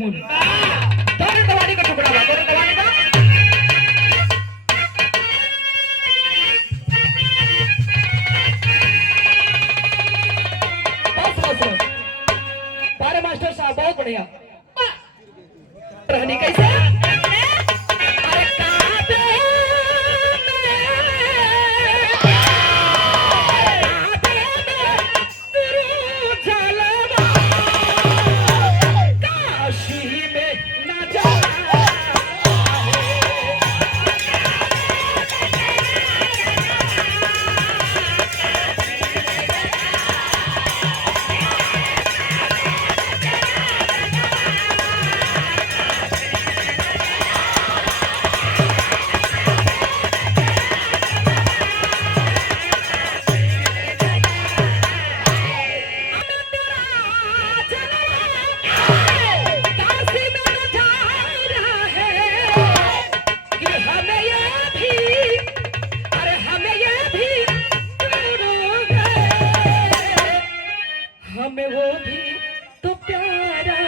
देखूं तोरे तवाड़ी का टुकड़ा बा तोरे तवाड़ी का बस पारे मास्टर साहब बहुत बढ़िया रहनी कैसे अरे काबे हमें वो भी तो प्यारा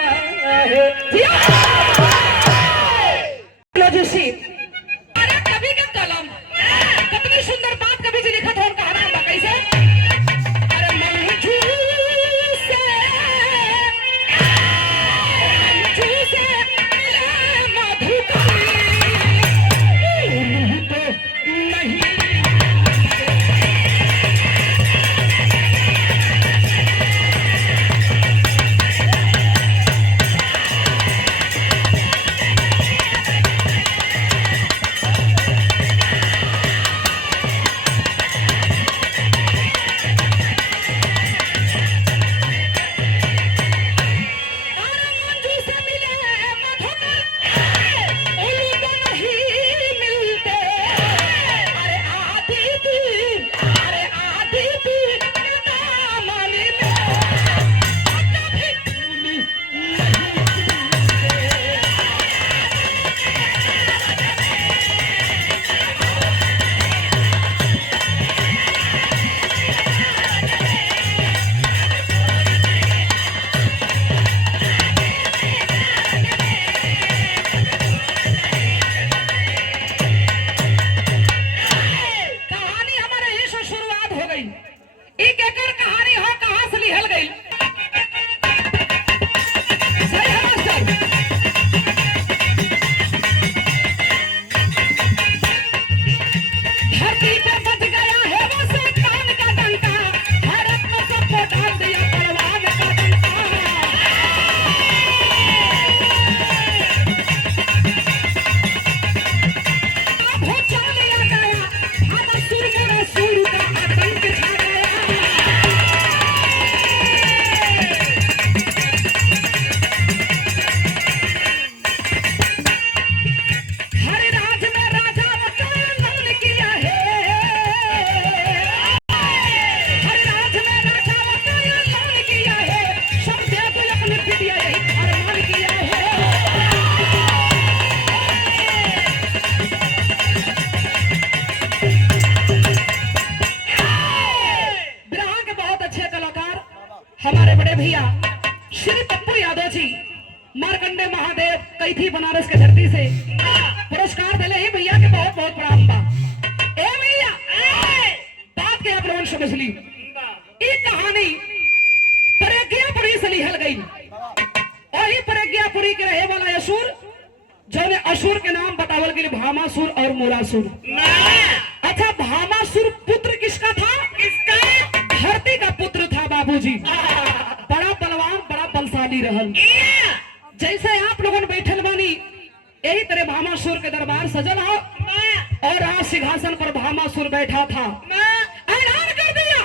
है अरे कभी का कलम कितनी सुंदर बात कभी से लिखा था उनका हराम बा कैसे अरे मंजू से मधुकरी तो नहीं हमारे बड़े भैया श्री पप्पू यादव जी मारकंडे महादेव कैथी बनारस के धरती से पुरस्कार दिले ही भैया के बहुत बहुत प्रणाम बा ए भैया बात के आप लोगों ने समझ ली ये कहानी प्रज्ञापुरी से लिखल गई वही प्रज्ञापुरी के रहे वाला असुर जो ने असुर के नाम बतावल के लिए भामासुर और मूलासुर अच्छा भामासुर पुत्र किसका था किसका धरती का पुत्र था बाबूजी बड़ा बलवान बड़ा बलशाली रहल जैसे आप लोगों ने बैठल बानी यही तरह भामासुर के दरबार सजल हो और आज सिंहासन पर भामासुर बैठा था ऐलान कर दिया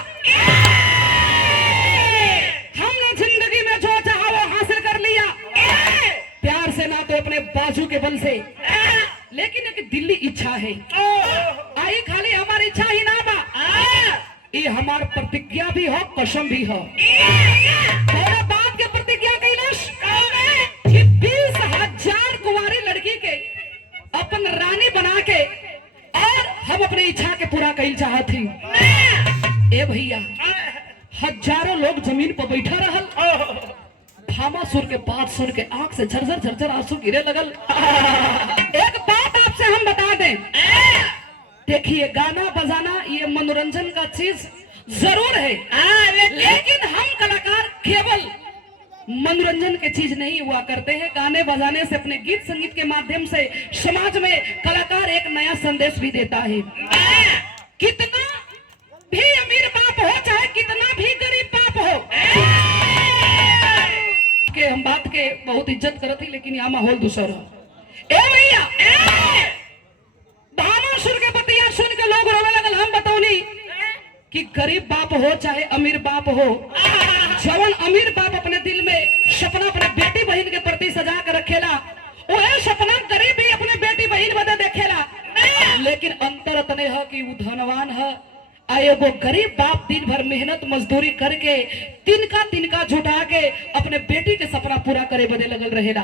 हमने जिंदगी में जो चाहा वो हासिल कर लिया प्यार से ना तो अपने बाजू के बल से लेकिन एक दिल्ली इच्छा है आई खाली हमारी इच्छा ही ना बा ये हमार प्रतिज्ञा भी हो कसम भी हो थोड़ा बात के प्रतिज्ञा कैलाश कि 20,000 कुंवारी लड़की के अपन रानी बना के और हम अपनी इच्छा के पूरा कैल चाहती ए भैया हजारों लोग जमीन पर बैठा रहल भामासुर के बात सुन के आंख से झरझर झरझर आंसू गिरे लगल। एक बात आपसे हम बता दें, देखिए गाना बजाना ये मनोरंजन का चीज जरूर है, लेकिन हम कलाकार केवल मनोरंजन की चीज नहीं हुआ करते हैं। गाने बजाने से, अपने गीत संगीत के माध्यम से समाज में कलाकार एक नया संदेश भी देता है। कितना भी अमीर बाप हो, चाहे कितना भी गरीब बाप हो, के हम बात के बहुत इज्जत करते हैं, लेकिन यहाँ माहौल दूसरा है। ए भैया, भामासुर के बतिया सुन के लोग रोने लगल। हम बताऊनी कि गरीब बाप हो चाहे अमीर बाप हो, जवन अमीर बाप अपने दिल में सपना अपने बेटी बहन के प्रति सजा कर रखेला, वह सपना गरीब भी अपने बेटी बहन बदे देखेला। लेकिन अंतर तने है कि वो धनवान है, एगो गरीब बाप दिन भर मेहनत मजदूरी करके तिनका जुटा के अपने बेटी के सपना पूरा करे बदे लगल रहेला।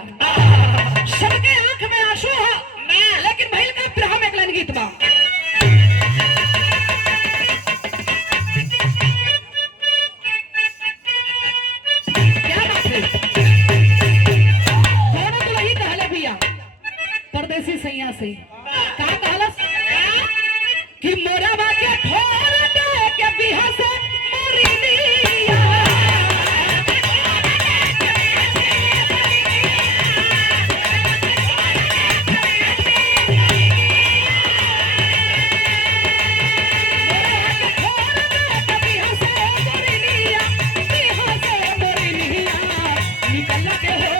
सबके आंख में आंसू है, लेकिन भइल का फिर हम एक लाइन गीत बा। परदेसी सैया से का कहलस कि मोरा बाके ठोर दे के बिहा से मोरी लिया। निकल के हो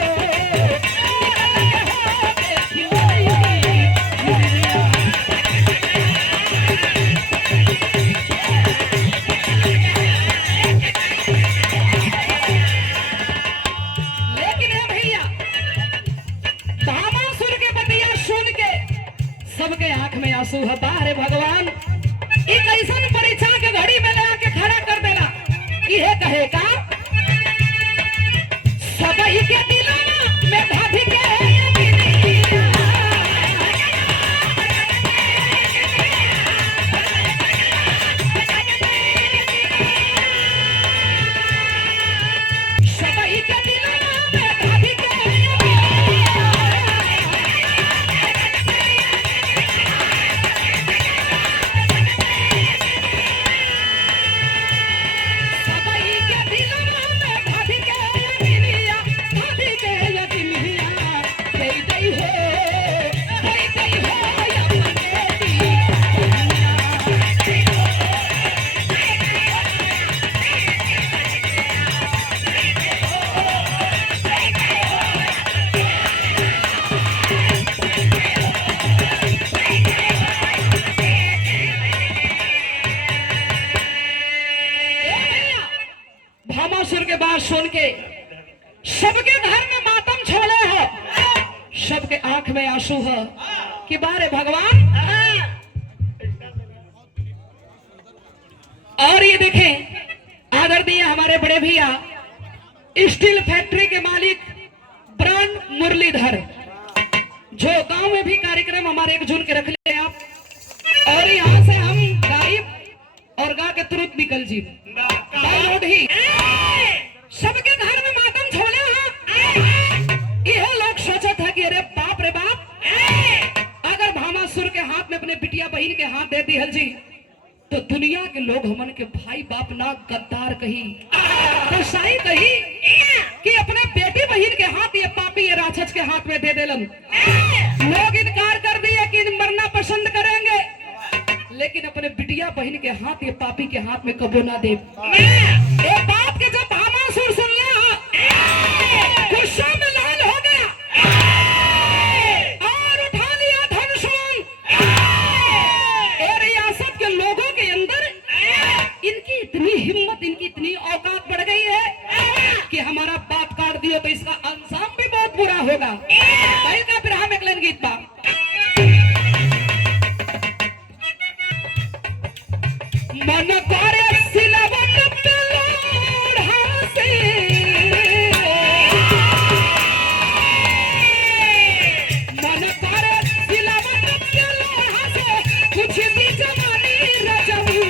सबके आंख में आंसू है। बाहरे भगवान एक ऐसा परीक्षा के घड़ी में ले आके खड़ा कर देना, यह कहे का सबही के दिलों में भाभी के सबही के दिलों में भाभी के भामासुर के बात सुन के सबके घर में मातम छोड़े हो, सबके आंख में आंसू है कि बारे भगवान। और ये देखें आदरणीय हमारे बड़े भैया स्टील फैक्ट्री के मालिक ब्रांड मुरलीधर, जो गांव में भी कार्यक्रम हमारे 1 जून के रख ले आप, और यहाँ से हम गायब और गा के तुरंत निकल जी ही सबके घर में मातम छोड़े हैं। यह लोग सोचत है कि अरे बाप रे बाप, अगर भामासुर के हाथ में अपने बिटिया बहन के हाथ दे दी हल जी, तो दुनिया के लोग हमन के भाई बाप ना गद्दार कही, कसाई कही कि अपने बेटी बहन के हाथ ये पापी ये राक्षस के हाथ में दे देलन। लोग इनकार कर दिए कि मरना पसंद करेंगे, लेकिन अपने बिटिया बहन के हाथ ये पापी के हाथ में कबो ना दे। ये बात के जब भामासुर सुन लिया, गुस्सा में लाल हो गया और उठा लिया धनुष। रियासत के लोगों के अंदर इनकी इतनी हिम्मत, इनकी इतनी औकात बढ़ गई है कि हमारा बाप काट दिया तो इसका अंजाम भी बहुत बुरा होगा। भाई का फिर हम एक लाइन गीत बा। मन करे सिलवट पे लोढ़ा से, मन करे सिलवट पे लोढ़ा से कुछ भी जवानी रजऊ।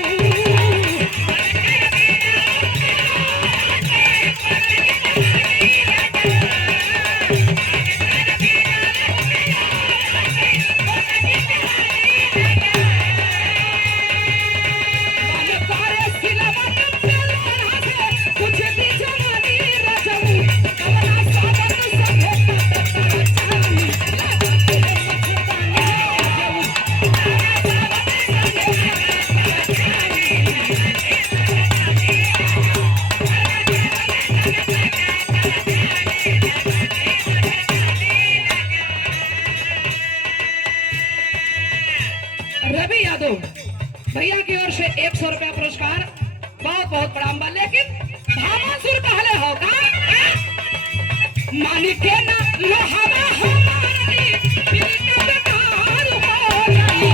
बहुत प्रणाम बा, लेकिन भामासुर कहले हो का मानिक के ना लोहावा हमारी बिना बेकार हो जाई।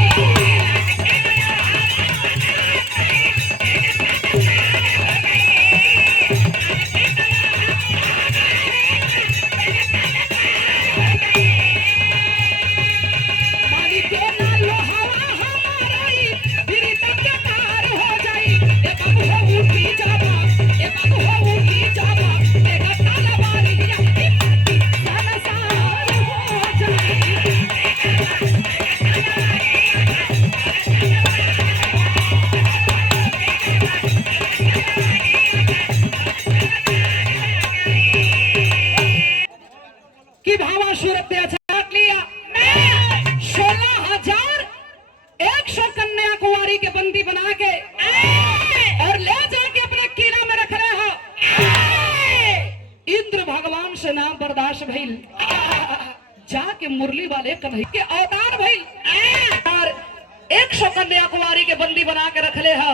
मानिक के ना लोहावा हमारी बिना बेकार हो जाई। ए बाबू हो उठी जावा, ए बाबू हो उठी जावा, ए गताला बारी कि भामासुर अत्याचार लिया 16,100 कन्या कुंवारी के बंदी बना के और ले जाके अपने किला में रख रहे हो। इंद्र भगवान से नाम बर्दाश्त भइल, जाके मुरली वाले कन्हैया के अवतार भइल और 100 कन्या कुंवारी के बंदी बना के रख ले हो।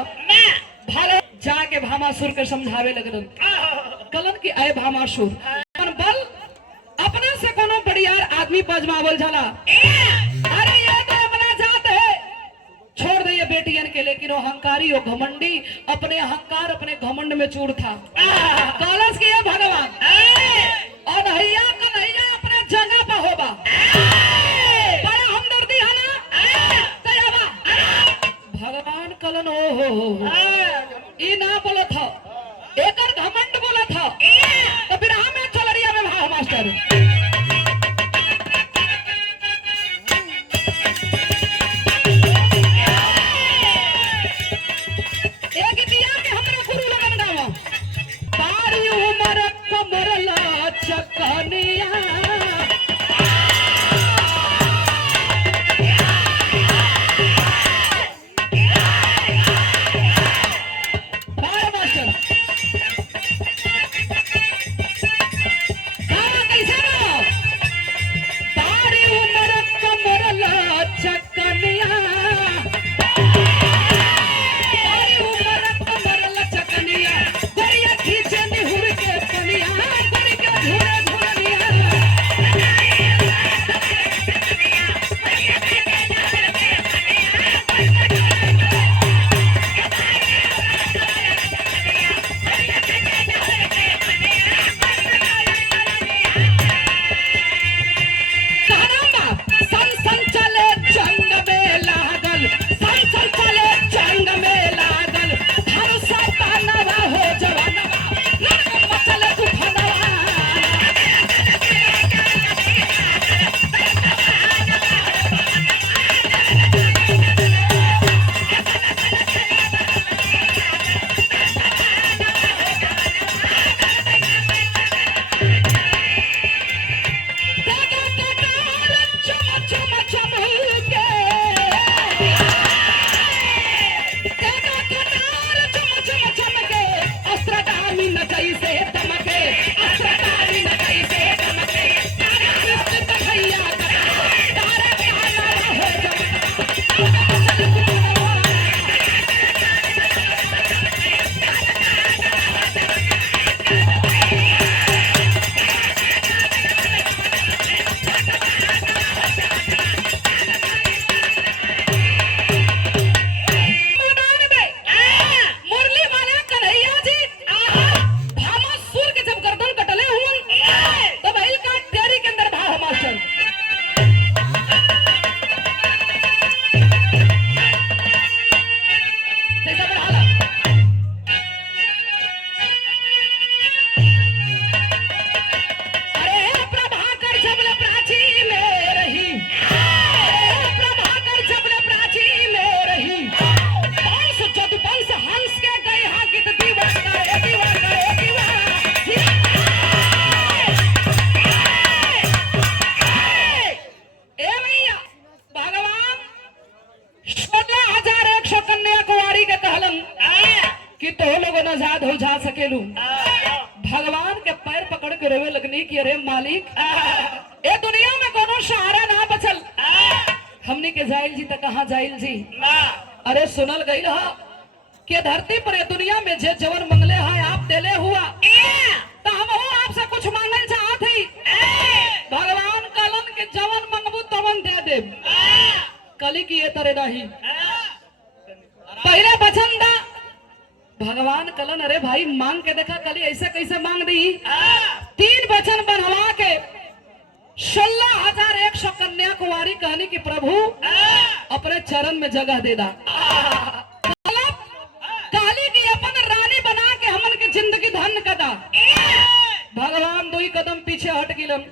भाले जाके भामासुर के समझावे लगलन कलन की अय भामासुर बल अपने से कोनो बड़ियार आदमी पजमावल जाला। अरे ये तो अपना जात है, छोड़ दे ये बेटियन के, लेकिन वो अहंकारी वो घमंडी अपने अहंकार अपने घमंड में चूर था। कलश की भगवान और कन्हैया अपने जगह पर होबा बड़ा हमदर्दी है ना भगवान कलन ओ ई ना बोला था, एकर घमंड बोला था, तो फिर हमें चलरिया में भाव मास्टर एक दिया के हमरे गुरु लगन गावा बारी उमर कमरला चकनिया आजाद हो जा सकेलू। भगवान के पैर पकड़ के रोवे लगनी कि अरे मालिक ए दुनिया में कोनो सहारा ना बचल, हमनी के जाइल जी तक कहाँ जाइल जी। अरे सुनल गई कि धरती पर दुनिया में जे जवन मंगले है आप देले हुआ तो हम आपसे कुछ मांगल चाहत ही। भगवान कलन के जवन मंगबू तवन दे दे। कली की ये तरह नहीं, पहले वचन दा। भगवान कलन अरे भाई मांग के देखा, कली ऐसे कैसे मांग दी। 3 वचन बनवा के 16,100 कन्या कुंवारी कहनी कि प्रभु अपने चरण में जगह दे दा। काली की अपन रानी बना के हमन की जिंदगी धन कदा। भगवान 2 कदम पीछे हट गिलन।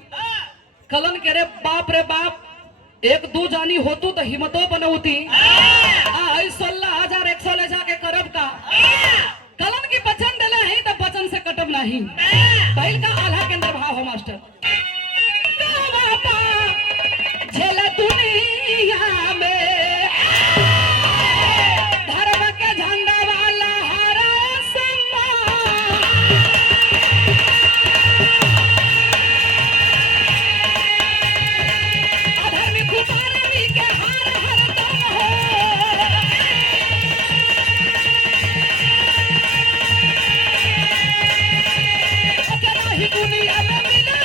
कलन के रे बाप, 1-2 जानी होतू तो हिम्मतो बनौती। 16,100 ले जाके करब का। कलन की वचन दिले है तो वचन से कटब नहीं। पहल का आल्हा के अंदर भाव हो मास्टर। झेल दुनिया में धर्म के झंडा वाला हरा अधर्मी कुमारी के हार हर दम हो। अकेला ही दुनिया में मिला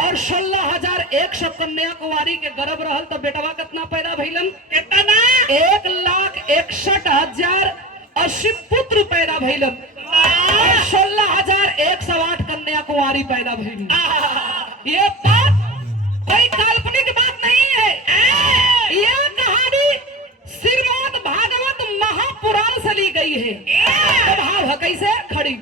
और 16,100 कन्या कुंवारी के गर्भ रहल तो बेटवा कितना पैदा भइलन? कितना? 1,61,080 पुत्र पैदा भइलन और 16,108 कन्या कुंवारी पैदा भइली। ये बात कोई काल्पनिक बात नहीं है। ये कहानी श्रीमद् भागवत महापुराण से ली गई है। तो भाव है कैसे खड़ी।